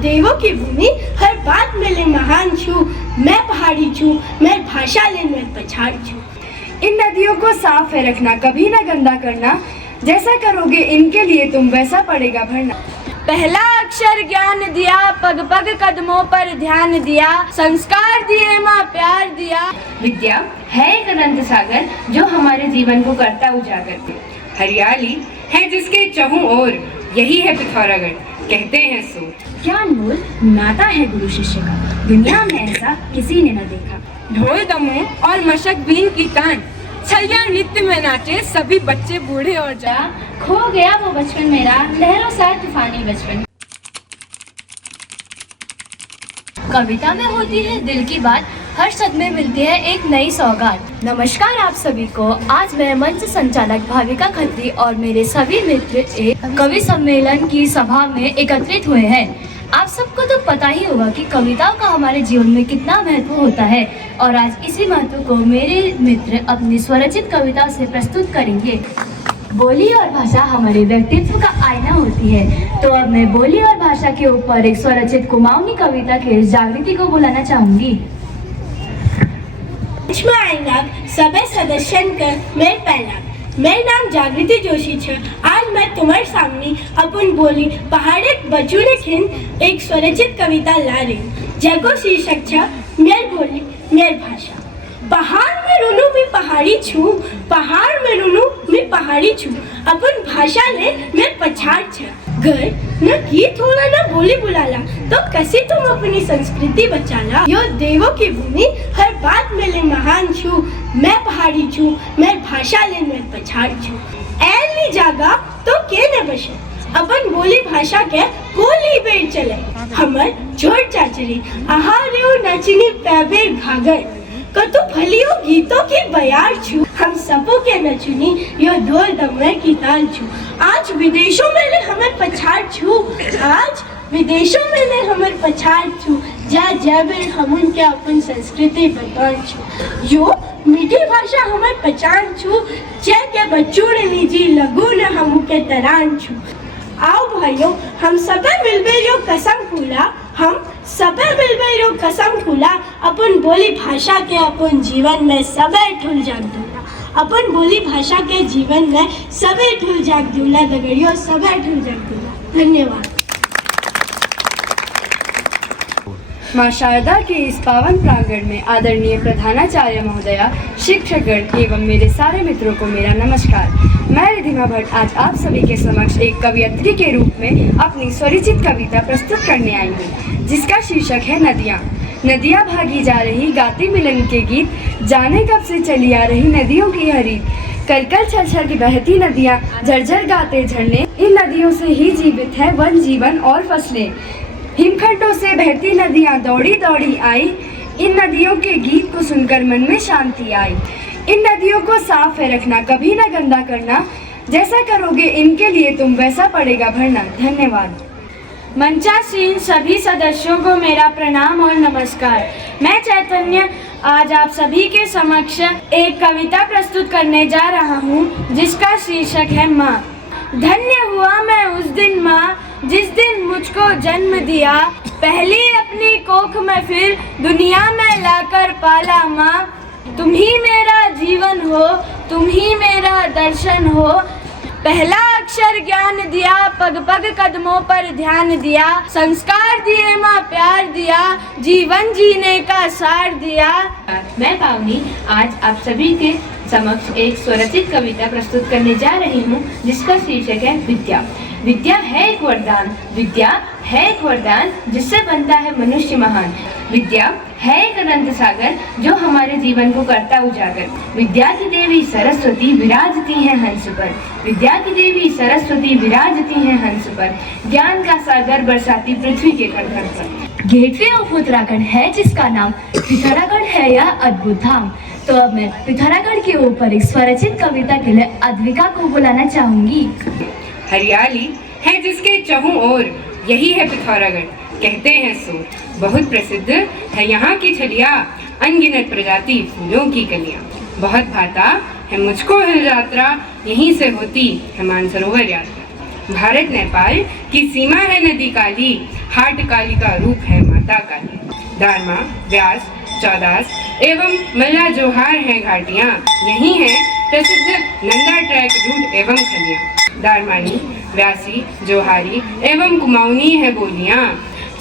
देवों की भूमि, हर बात में ले महान छू, मैं पहाड़ी छू, मैं भाषा ले मैं पछाड़ छू। इन नदियों को साफ है रखना, कभी ना गंदा करना, जैसा करोगे इनके लिए तुम वैसा पड़ेगा भरना। पहला अक्षर ज्ञान दिया, पग पग कदमों पर ध्यान दिया, संस्कार दिए माँ प्यार दिया। विद्या है एक अनंत सागर जो हमारे जीवन को करता उजागर। हरियाली है जिसके चहुं ओर, यही है पिथौरागढ़, कहते हैं सोर। ज्ञान मूल नाता है गुरु शिष्य का, दुनिया में ऐसा किसी ने न देखा। ढोल दमों और मशक बीन की तान, छलिया नृत्य में नाचे सभी बच्चे बूढ़े और जवान। खो गया वो बचपन मेरा, लहरों सा तूफानी बचपन। कविता में होती है दिल की बात, हर शब्द में मिलती है एक नई सौगात। नमस्कार आप सभी को। आज मैं मंच संचालक भाविका खत्री और मेरे सभी मित्र एक कवि सम्मेलन की सभा में एकत्रित हुए हैं। आप सबको तो पता ही होगा कि कविताओं का हमारे जीवन में कितना महत्व होता है और आज इसी महत्व को मेरे मित्र अपनी स्वरचित कविता से प्रस्तुत करेंगे। बोली और भाषा हमारे व्यक्तित्व का आईना होती है, तो अब मैं बोली और भाषा के ऊपर एक स्वरचित कुमाऊनी कविता के जागृति को बुलाना चाहूंगी। सबै सदस्यन कर मेरे पहला मेरा नाम जागृति जोशी है। आज मैं तुम्हारे सामने अपन बोली पहाड़ी बचूने खिन एक स्वरचित कविता ला रही हूँ, जैको शीर्षक छ मेर बोली मेर भाषा। पहाड़ में रुनू मैं पहाड़ी छू, पहाड़ में रुनू मैं पहाड़ी छू, अपन भाषा ले मैं पछाड़ छ। घर न गीत होला न बोली बुलाला, तो कैसे तुम अपनी संस्कृति बचाला। यो देवों की भूमि, हर बात में ले महान छू, मैं पहाड़ी छू, मैं भाषा ले मैं पछाड़ छू। ऐली जागा तो के न बसे, अपन बोली भाषा के कोली बेर चले। हमर छोट चाचरी आहारेओ नचनी पैबेर घागर, कतु भलियो गीतों की बयार छू, हम सबों के नचुनी यो ढोल दमरे की ताल छू। आज विदेशों में ले हमें पछाड़ छू, आज विदेशों में ले हमें पछाड़ छू, जा जाबे हम के अपन संस्कृति बतौर छू। यो मीठी भाषा हमें पहचान छू, चे के बच्चों ने लीजी लगू न हम के तरान छू। आओ भाइयों हम सबे मिलबे यो कसम खुला, हम सबे मिलबे यो कसम खुला, अपन बोली भाषा के अपन जीवन में सबे ठुल जाग दूला। अपन बोली भाषा के जीवन में सबे ठुल जाग दूला, दगड़ियों सबे ठुल जाग दूला। धन्यवाद। माँ शारदा के इस पावन प्रांगण में आदरणीय प्रधानाचार्य महोदया, शिक्षकगण एवं मेरे सारे मित्रों को मेरा नमस्कार। मैं रिधिमा भट्ट आज आप सभी के समक्ष एक कवयित्री के रूप में अपनी स्वरचित कविता प्रस्तुत करने आई हूँ, जिसका शीर्षक है नदियाँ। नदियाँ भागी जा रही गाती मिलन के गीत, जाने कब से चली आ रही नदियों की हरी। कलकल छलछल की बहती नदियाँ, झरझर गाते झरने, इन नदियों से ही जीवित है वन जीवन और फसलें। हिमखंडों से बहती नदियाँ दौड़ी दौड़ी आई, इन नदियों के गीत को सुनकर मन में शांति आई। इन नदियों को साफ है रखना, कभी ना गंदा करना, जैसा करोगे इनके लिए तुम वैसा पड़ेगा भरना। धन्यवाद। मंचासीन सभी सदस्यों को मेरा प्रणाम और नमस्कार। मैं चैतन्य आज आप सभी के समक्ष एक कविता प्रस्तुत करने जा रहा हूँ, जिसका शीर्षक है माँ। धन्य हुआ मैं उस दिन माँ, जिस दिन मुझको जन्म दिया, पहली अपनी कोख में फिर दुनिया में लाकर पाला माँ। तुम ही मेरा जीवन हो, तुम ही मेरा दर्शन हो, पहला अक्षर ज्ञान दिया, पग पग कदमों पर ध्यान दिया, संस्कार दिए माँ प्यार दिया, जीवन जीने का सार दिया। मैं पावनी आज आप सभी के समक्ष एक स्वरचित कविता प्रस्तुत करने जा रही हूँ, जिसका शीर्षक है विद्या। विद्या है एक वरदान, विद्या है एक वरदान जिससे बनता है मनुष्य महान। विद्या है एक अनंत सागर जो हमारे जीवन को करता उजागर। विद्या की देवी सरस्वती विराजती हैं हंस पर, विद्या की देवी सरस्वती विराजती हैं हंस पर, ज्ञान का सागर बरसाती पृथ्वी के कण कण पर। गेटवे ऑफ उत्तराखंड है जिसका नाम पिथौरागढ़ है यह अद्भुत धाम। तो अब मैं पिथौरागढ़ के ऊपर एक स्वरचित कविता के लिए अद्विका को बुलाना चाहूंगी। हरियाली है जिसके चहुं ओर, यही है पिथौरागढ़, कहते हैं सोर। बहुत प्रसिद्ध है यहाँ की छलिया, अनगिनत प्रजाति फूलों की कलियाँ। बहुत भाता है मुझको हिल यात्रा, यहीं से होती है मानसरोवर यात्रा। भारत नेपाल की सीमा है नदी काली, हाट काली का रूप है माता काली। दारमा, व्यास, चौदास एवं मल्ला जोहार हैं घाटियाँ, यही है प्रसिद्ध नंदा ट्रैक रूट एवं खलियाँ। दारमानी, व्यासी, जोहारी एवं कुमाऊनी है बोलियाँ,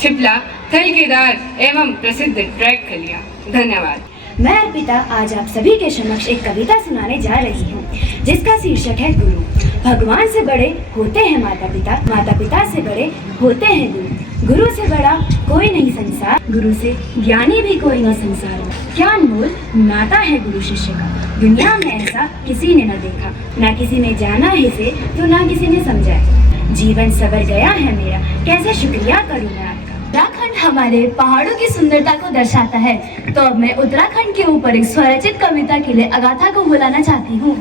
छिपला, थल केदार एवं प्रसिद्ध ट्रैक खलियाँ। धन्यवाद। मैं अर्पिता आज आप सभी के समक्ष एक कविता सुनाने जा रही हूँ, जिसका शीर्षक है गुरु। भगवान से बड़े होते हैं माता पिता, माता पिता से बड़े होते हैं गुरु। गुरु से बड़ा कोई नहीं संसार, गुरु से ज्ञानी भी कोई नहीं संसार में। क्या अनमोल नाता है गुरु शिष्य का, दुनिया में ऐसा किसी ने न देखा। ना किसी ने जाना है इसे तो ना किसी ने समझा। जीवन सवर गया है मेरा, कैसे शुक्रिया करूँ मैं आपका। उत्तराखंड हमारे पहाड़ों की सुंदरता को दर्शाता है, तो अब मैं उत्तराखंड के ऊपर एक स्वरचित कविता के लिए अगाथा को बुलाना चाहती हूँ।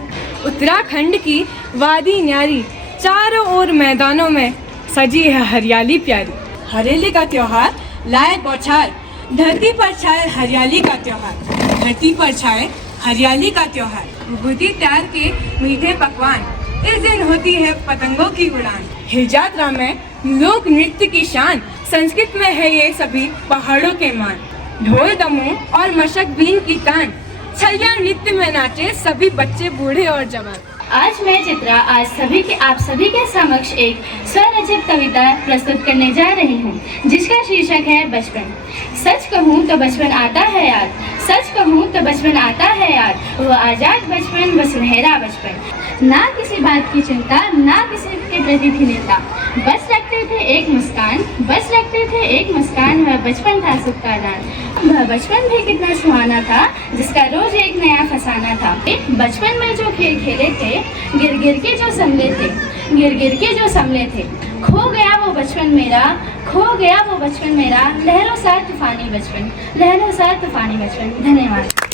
उत्तराखंड की वादी न्यारी, चारों ओर मैदानों में सजी है हरियाली प्यारी। हरेली का त्योहार लाए बौछार, धरती पर छाए हरियाली का त्योहार। धरती पर छाए हरियाली का त्योहार, विभूति त्यार के मीठे पकवान, इस दिन होती है पतंगों की उड़ान। हिलजात्रा में लोक नृत्य की शान, संस्कृत में है ये सभी पहाड़ों के मान। ढोल दमों और मशक बीन की तान, छलिया नृत्य में नाचे सभी बच्चे बूढ़े और जवान। आज मैं चित्रा आप सभी के समक्ष एक स्वरचित कविता प्रस्तुत करने जा रही हूँ, जिसका शीर्षक है बचपन। सच कहूँ तो बचपन आता है याद, सच कहूँ तो बचपन आता है याद, वो आजाद बचपन, वो सुनहरा बचपन। ना किसी बात की चिंता, ना किसी के प्रति थी नेता, बस रखते थे एक मुस्कान, बस रखते थे एक मुस्कान। वह बचपन था सुख का दान, वह बचपन भी कितना सुहाना था, जिसका रोज एक नया फसाना था। बचपन में जो खेल खेले थे, गिर गिर के जो संभले थे, गिर गिर के जो संभले थे। खो गया वो बचपन मेरा, खो गया वो बचपन मेरा, लहरों सा तूफानी बचपन, लहरों सा तूफानी बचपन। धन्यवाद।